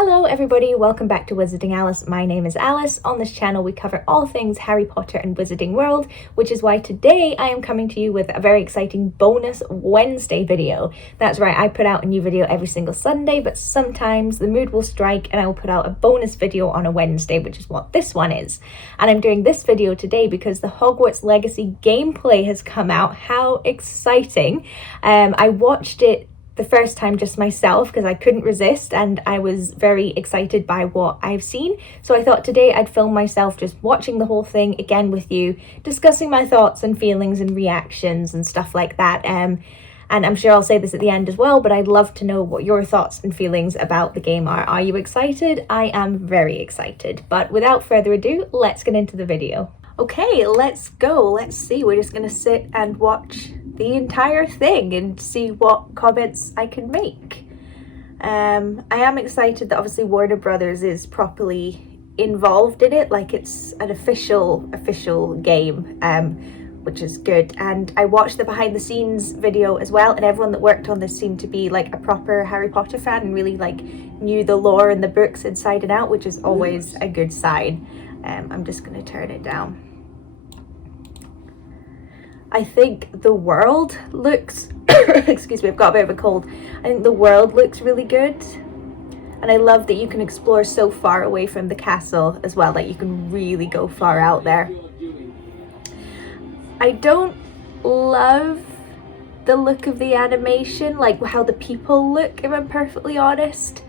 Hello everybody, welcome back to Wizarding Alice. My name is Alice. On this channel we cover all things Harry Potter and Wizarding World, which is why today I am coming to you with a very exciting bonus Wednesday video. That's right, I put out a new video every single Sunday, but sometimes the mood will strike and I will put out a bonus video on a Wednesday, which is what this one is. And I'm doing this video today because the Hogwarts Legacy gameplay has come out. How exciting! I watched it the first time just myself because I couldn't resist and I was very excited by what I've seen. So I thought today I'd film myself just watching the whole thing again with you, discussing my thoughts and feelings and reactions and stuff like that. And I'm sure I'll say this at the end as well, but I'd love to know what your thoughts and feelings about the game are. Are you excited? I am very excited. But without further ado, let's get into the video. Okay, let's go. Let's see. We're just gonna sit and watch the entire thing and see what comments I can make. I am excited that obviously Warner Brothers is properly involved in it, like it's an official game, which is good. And I watched the behind the scenes video as well, and everyone that worked on this seemed to be like a proper Harry Potter fan and really like knew the lore and the books inside and out, which is always a good sign. I'm just gonna turn it down. I think the world looks, excuse me, I've got a bit of a cold. I think the world looks really good. And I love that you can explore so far away from the castle as well, like you can really go far out there. I don't love the look of the animation, like how the people look, if I'm perfectly honest.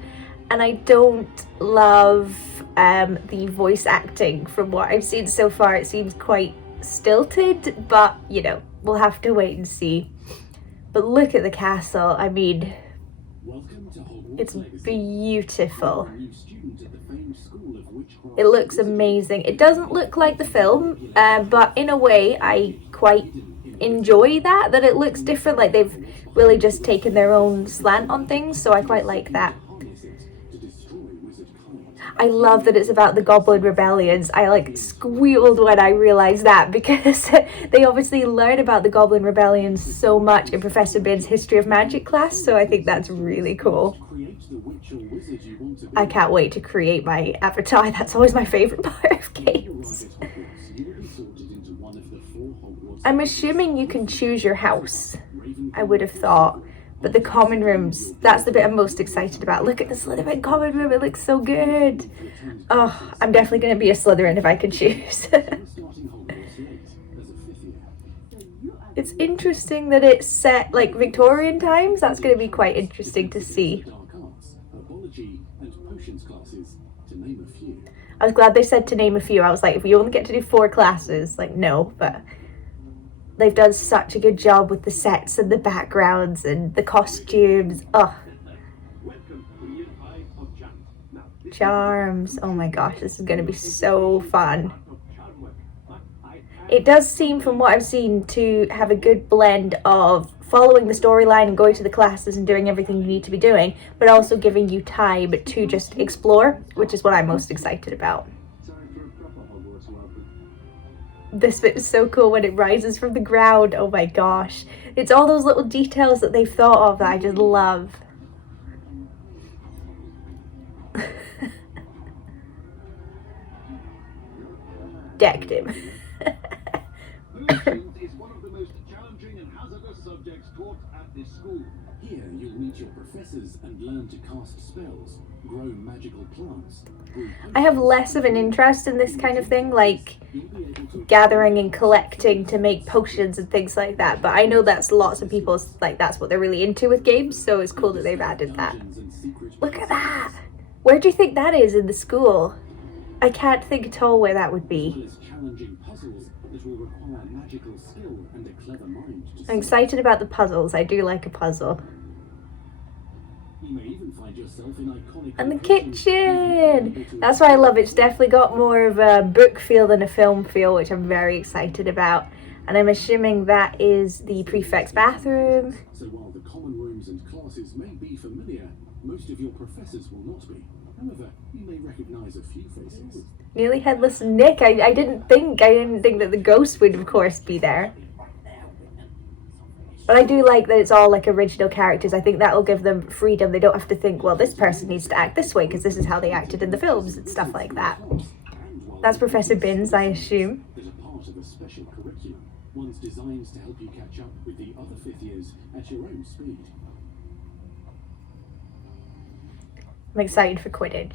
And I don't love the voice acting. From what I've seen so far, it seems quite stilted, but you know, we'll have to wait and see. But look at the castle. I mean, it's beautiful. It looks amazing. It doesn't look like the film, but in a way I quite enjoy that it looks different, like they've really just taken their own slant on things, so I quite like that. I love that it's about the Goblin Rebellions. I like squealed when I realised that, because they obviously learn about the Goblin Rebellions so much in Professor Binns' History of Magic class, so I think that's really cool. I can't wait to create my avatar. That's always my favourite part of games. I'm assuming you can choose your house, I would have thought. But the common rooms, that's the bit I'm most excited about. Look at the Slytherin common room, it looks so good. Oh, I'm definitely going to be a Slytherin if I can choose. It's interesting that it's set like Victorian times. That's going to be quite interesting to see. I was glad they said to name a few. I was like, if we only get to do 4 classes, like no, but they've done such a good job with the sets and the backgrounds and the costumes. Oh, charms. Oh my gosh, this is going to be so fun. It does seem, from what I've seen, to have a good blend of following the storyline and going to the classes and doing everything you need to be doing, but also giving you time to just explore, which is what I'm most excited about. This bit is so cool when it rises from the ground. Oh my gosh. It's all those little details that they've thought of that I just love. Decked him. Is one of the most challenging and hazardous subjects taught at this school. Here you'll meet your professors and learn to cast spells, grow magical plants. I have less of an interest in this kind of thing, like gathering and collecting to make potions and things like that, but I know that's lots of people, like that's what they're really into with games, so it's cool that they've added that. Look at that! Where do you think that is in the school? I can't think at all where that would be. I'm excited about the puzzles. I do like a puzzle. And the kitchen! That's why I love it. It's definitely got more of a book feel than a film feel, which I'm very excited about. And I'm assuming that is the prefect's bathroom. So while the common rooms and classes may be familiar, most of your professors will not be. However, you may recognise a few faces. Nearly Headless Nick. I didn't think that the ghost would of course be there. But I do like that it's all like original characters. I think that'll give them freedom. They don't have to think, well, this person needs to act this way because this is how they acted in the films and stuff like that. That's Professor Binns, I assume. That are part of a special curriculum, one's designed to help you catch up with the other fifth years at your own speed. I'm excited for Quidditch.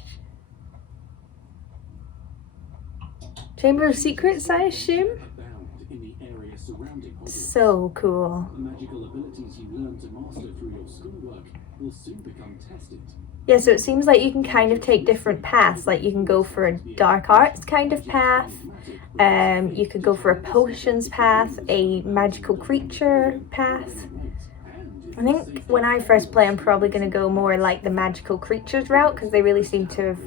Chamber of Secrets, I assume? Abound in the area surrounding Hogwarts. So cool. The magical abilities you learn to master through your schoolwork will soon become tested. Yeah, so it seems like you can kind of take different paths. Like you can go for a dark arts kind of path. You could go for a potions path, a magical creature path. I think when I first play, I'm probably going to go more like the magical creatures route because they really seem to have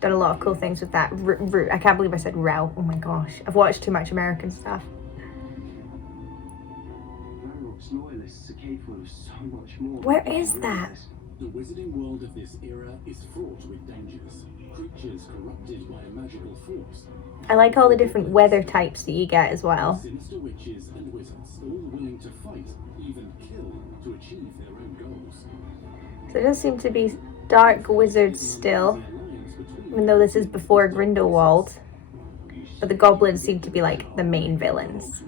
done a lot of cool things with that route. I can't believe I said route. Oh my gosh. I've watched too much American stuff. Where is that? The wizarding world of this era is fraught with dangers. Creatures corrupted by a magical force. I like all the different weather types that you get as well. Sinister witches and wizards, all willing to fight, even kill, to achieve their own goals. So there does seem to be dark wizards still, even though this is before Grindelwald. But the goblins seem to be like the main villains.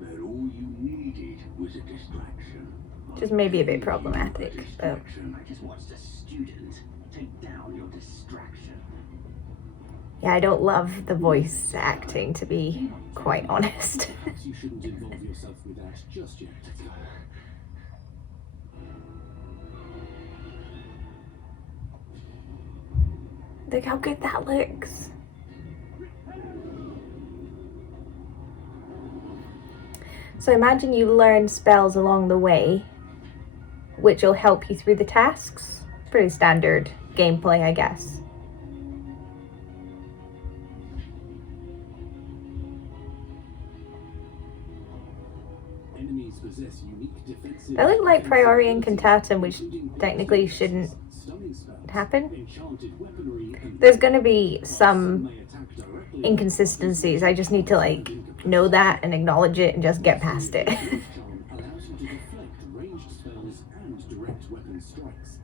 That all you needed was a distraction. Which is maybe a bit problematic, but I just watched a student take down your distraction. yeah, I don't love the voice acting, to be quite honest. Perhaps you shouldn't involve yourself with that just yet. Look how good that looks. So imagine you learn spells along the way, which will help you through the tasks. Pretty standard gameplay, I guess. Enemies possess unique defensive. They look like Priori Incantatem, which technically shouldn't stunning spells, happen. enchanted weaponry, and There's going to be some may attack directly. inconsistencies. I just need to like know that and acknowledge it and just get past it. Charm allows you to deflect ranged spells and direct weapon strikes.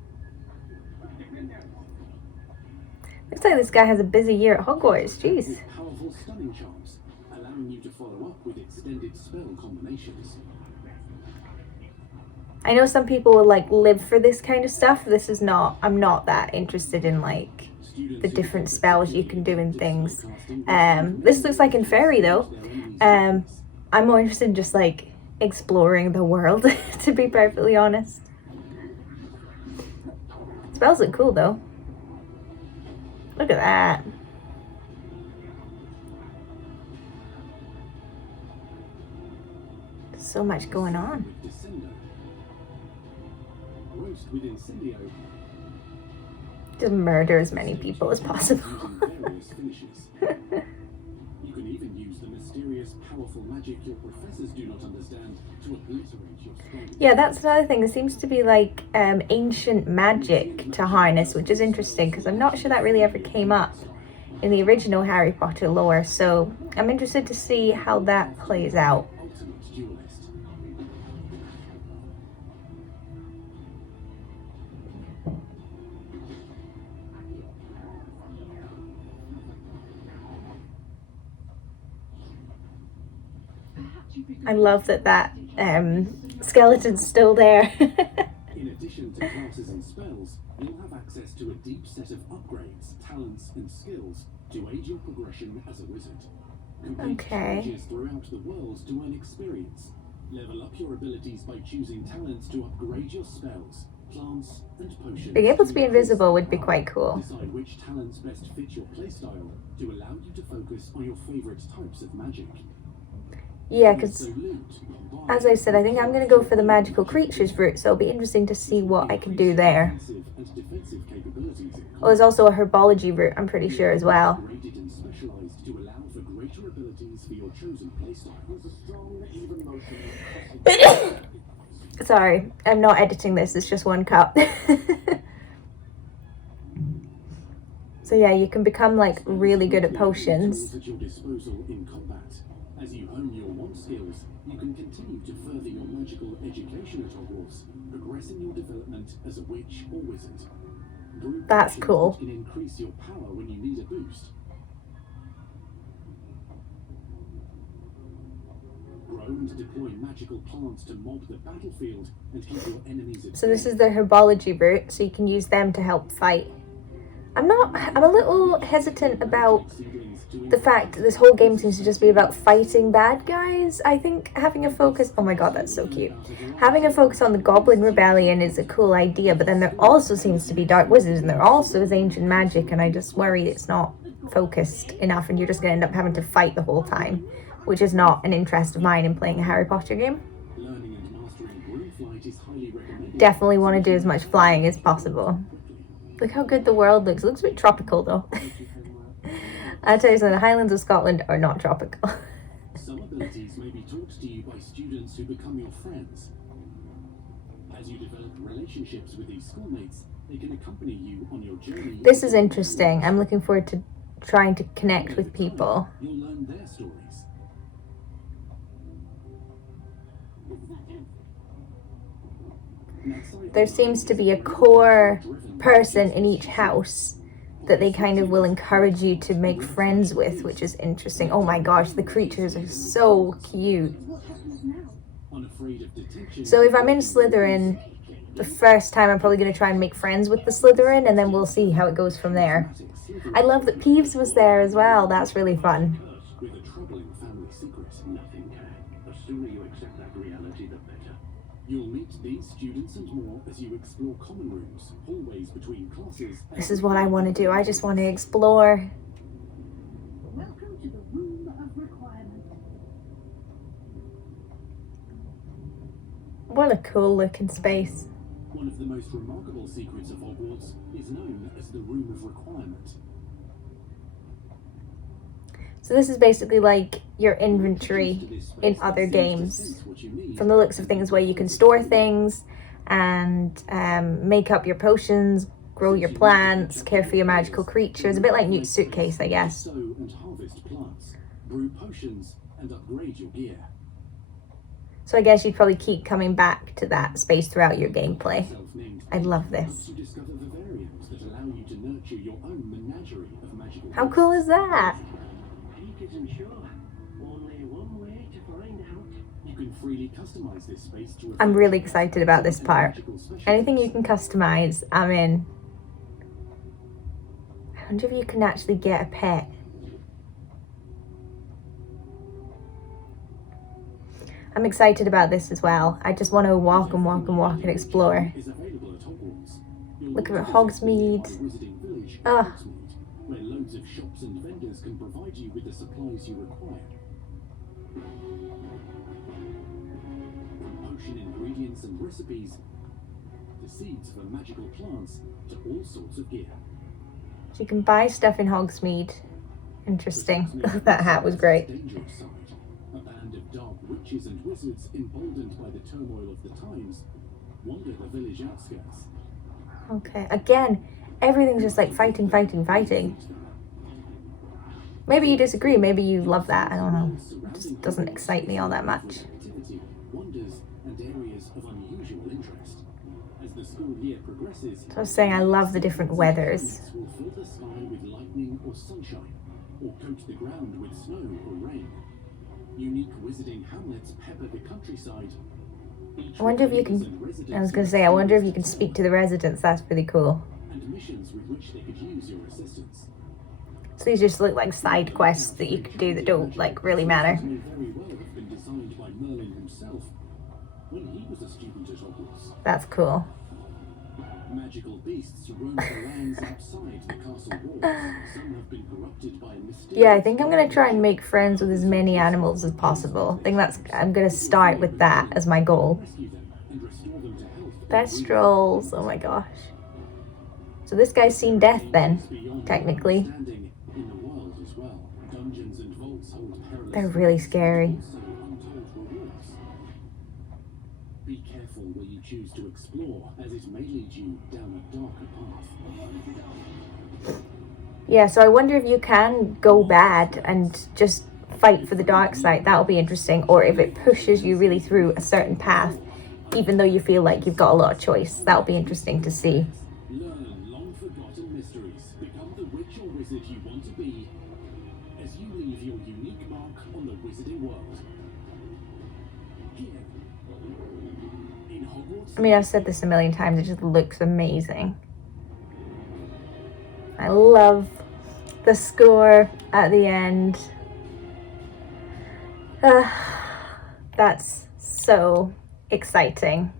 Looks like this guy has a busy year at Hogwarts. Jeez. With powerful stunning charms, allowing you to follow up with extended spell combinations. I know some people will like live for this kind of stuff. This is not, I'm not that interested in like the different spells you can do and things. This looks like in Fairy though. I'm more interested in just like exploring the world, to be perfectly honest. Spells look cool though. Look at that. There's so much going on. Roast with Incendio. Just murder as many people as possible. Various finishes. You can even use the mysterious, powerful magic your professors do not understand to obliterate your strongest. Yeah, that's another thing. There seems to be like ancient magic to harness, which is interesting because I'm not sure that really ever came up in the original Harry Potter lore. So I'm interested to see how that plays out. Ultimate duelist. I love that skeleton's still there. In addition to classes and spells, you'll have access to a deep set of upgrades, talents, and skills to aid your progression as a wizard. Complete Okay. challenges throughout the world to earn experience. Level up your abilities by choosing talents to upgrade your spells, plants, and potions. Being able to be invisible would be quite cool. Decide which talents best fit your playstyle to allow you to focus on your favorite types of magic. Yeah, because So loot, as I said, I think I'm going to go for the magical creatures route, so it'll be interesting to see what I can do there. offensive and defensive capabilities in Well, there's also a herbology route, I'm pretty sure, as well. Graded and specialized to allow for greater abilities for your chosen playstyle. There's a strong, even motion. Sorry, I'm not editing this, it's just one cup. So yeah, you can become like really good at potions. Tools at your disposal in combat, As you hone your wand skills, you can continue to further your magical education at Hogwarts, progressing your development as a witch or wizard. Brew That's potions cool. which can increase your power when you need a boost. Grow and deploy magical plants to mob the battlefield and keep your enemies at So this bay. is the herbology route, so you can use them to help fight. I'm a little hesitant about the fact that this whole game seems to just be about fighting bad guys. I think having a focus, oh my god, that's so cute. Having a focus on the Goblin Rebellion is a cool idea, but then there also seems to be Dark Wizards, and there also is Ancient Magic, and I just worry it's not focused enough, and you're just going to end up having to fight the whole time, which is not an interest of mine in playing a Harry Potter game. Learning and mastering broom flight is highly recommended. Definitely want to do as much flying as possible. Look how good the world looks. It looks a bit tropical though. I'll tell you something, the Highlands of Scotland are not tropical. Some abilities may be taught to you by students who become your friends. As you develop relationships with these schoolmates, they can accompany you on your journey. This is interesting. I'm looking forward to trying to connect with people. You'll learn their stories. There seems to be a core person in each house that they kind of will encourage you to make friends with, which is interesting. Oh my gosh, the creatures are so cute. Unafraid of detection. So if I'm in Slytherin, the first time I'm probably going to try and make friends with the Slytherin, and then we'll see how it goes from there. I love that Peeves was there as well. That's really fun. With a troubling family secret, nothing can. The sooner you accept that reality, the better. You'll meet these students and more as you explore common rooms, hallways between classes. This is what I want to do. I just want to explore. Welcome to the Room of Requirement. What a cool looking space. One of the most remarkable secrets of Hogwarts is known as the Room of Requirement. So this is basically like your inventory in other games. From the looks of things, where you can store things and make up your potions, grow your plants, care for your magical creatures. A bit like Newt's suitcase, I guess. Sow and harvest plants, brew potions, and upgrade your gear. So I guess you'd probably keep coming back to that space throughout your gameplay. I love this. You discover vivariums that allow you to nurture your own menagerie of magical How cool is that? Peak isn't sure. Only one way to find out. You can freely customize this space to I'm really excited about this part. Anything you can customize, I'm in. I wonder if you can actually get a pet. I'm excited about this as well. I just want to walk and walk and walk and explore. is available at Hogwarts. Look at Hogsmeade. Wizarding Village, Ah. Hogsmeade, where loads of shops and vendors can provide you with the supplies you require. From potion ingredients and recipes, to seeds for magical plants, to all sorts of gear. So you can buy stuff in Hogsmeade. Interesting. That hat was great. Dangerous side. A band of dark witches and wizards, emboldened by the turmoil of the times, wander the village outskirts. Okay, again, everything's just like fighting, fighting, fighting. Maybe you disagree, maybe you love that, I don't know. It just doesn't excite me all that much. Activity, wonders, and areas of unusual interest. As the school year progresses, So I was saying I love the different weathers. will fill the sky with lightning or sunshine, or coat the ground with snow or rain. Unique wizarding hamlets pepper the countryside. I wonder if you can, I was going to say, I wonder if you can speak to the residents, that's pretty cool. And missions with which they could use your assistance. So these just look like side quests that you can do that don't like really matter. May very well have been designed by Merlin himself when he was a student at Hogwarts. That's cool. Magical beasts roam the lands outside the castle walls. Some have been corrupted by a mysterious... Yeah, I think I'm going to try and make friends with as many animals as possible. I think I'm going to start with that as my goal. Rescue them and restore them to health. Thestrals, oh my gosh. So this guy's seen death then, technically. Standing in the world as well. Dungeons and vaults hold perilous... They're really scary. also untold rewards. Be careful where you choose to explore, as it may lead you down a darker path. Yeah, so I wonder if you can go bad and just fight for the dark side, that'll be interesting, or if it pushes you really through a certain path, even though you feel like you've got a lot of choice. That'll be interesting to see. Learn long-forgotten mysteries. Become the witch or wizard you want to be as you leave your unique mark on the wizarding world. Here, in Hogwarts. I mean, I've said this a million times, it just looks amazing. I love the score at the end. That's so exciting.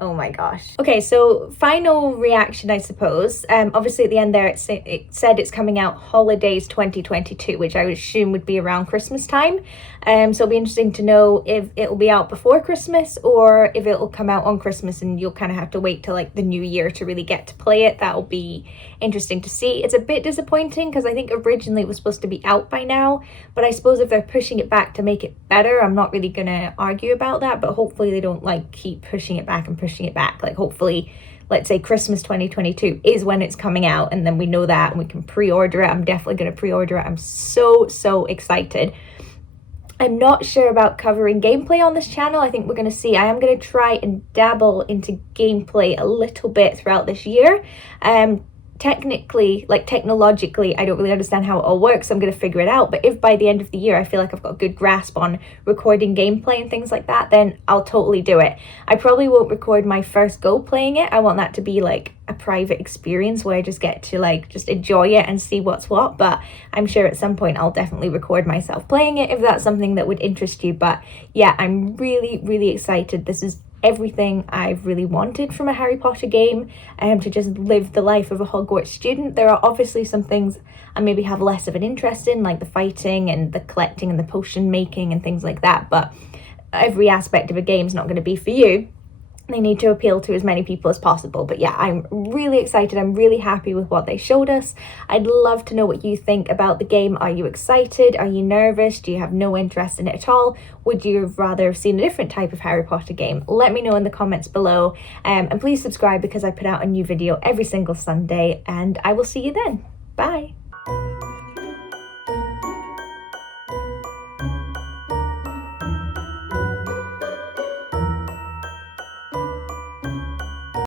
Oh my gosh. Okay, so final reaction, I suppose. Obviously at the end there it said it's coming out holidays 2022, which I would assume would be around Christmas time. So it'll be interesting to know if it'll be out before Christmas or if it'll come out on Christmas and you'll kind of have to wait till like the new year to really get to play it. That'll be interesting to see. It's a bit disappointing because I think originally it was supposed to be out by now, but I suppose if they're pushing it back to make it better, I'm not really gonna argue about that, but hopefully they don't like keep pushing it back and pushing it back. Like hopefully, let's say Christmas 2022 is when it's coming out, and then we know that and we can pre-order it. I'm definitely going to pre-order it. I'm so excited. I'm not sure about covering gameplay on this channel. I think we're going to see. I am going to try and dabble into gameplay a little bit throughout this year. Technically, like technologically, I don't really understand how it all works. I'm going to figure it out. But if by the end of the year I feel like I've got a good grasp on recording gameplay and things like that, then I'll totally do it. I probably won't record my first go playing it. I want that to be like a private experience where I just get to like just enjoy it and see what's what. But I'm sure at some point I'll definitely record myself playing it if that's something that would interest you. But yeah, I'm really excited. This is everything I've really wanted from a Harry Potter game, to just live the life of a Hogwarts student. There are obviously some things I maybe have less of an interest in, like the fighting and the collecting and the potion making and things like that, but every aspect of a game is not going to be for you. They need to appeal to as many people as possible. But yeah, I'm really excited. I'm really happy with what they showed us. I'd love to know what you think about the game. Are you excited? Are you nervous? Do you have no interest in it at all? Would you have rather have seen a different type of Harry Potter game? Let me know in the comments below. And please subscribe because I put out a new video every single Sunday, and I will see you then. Bye.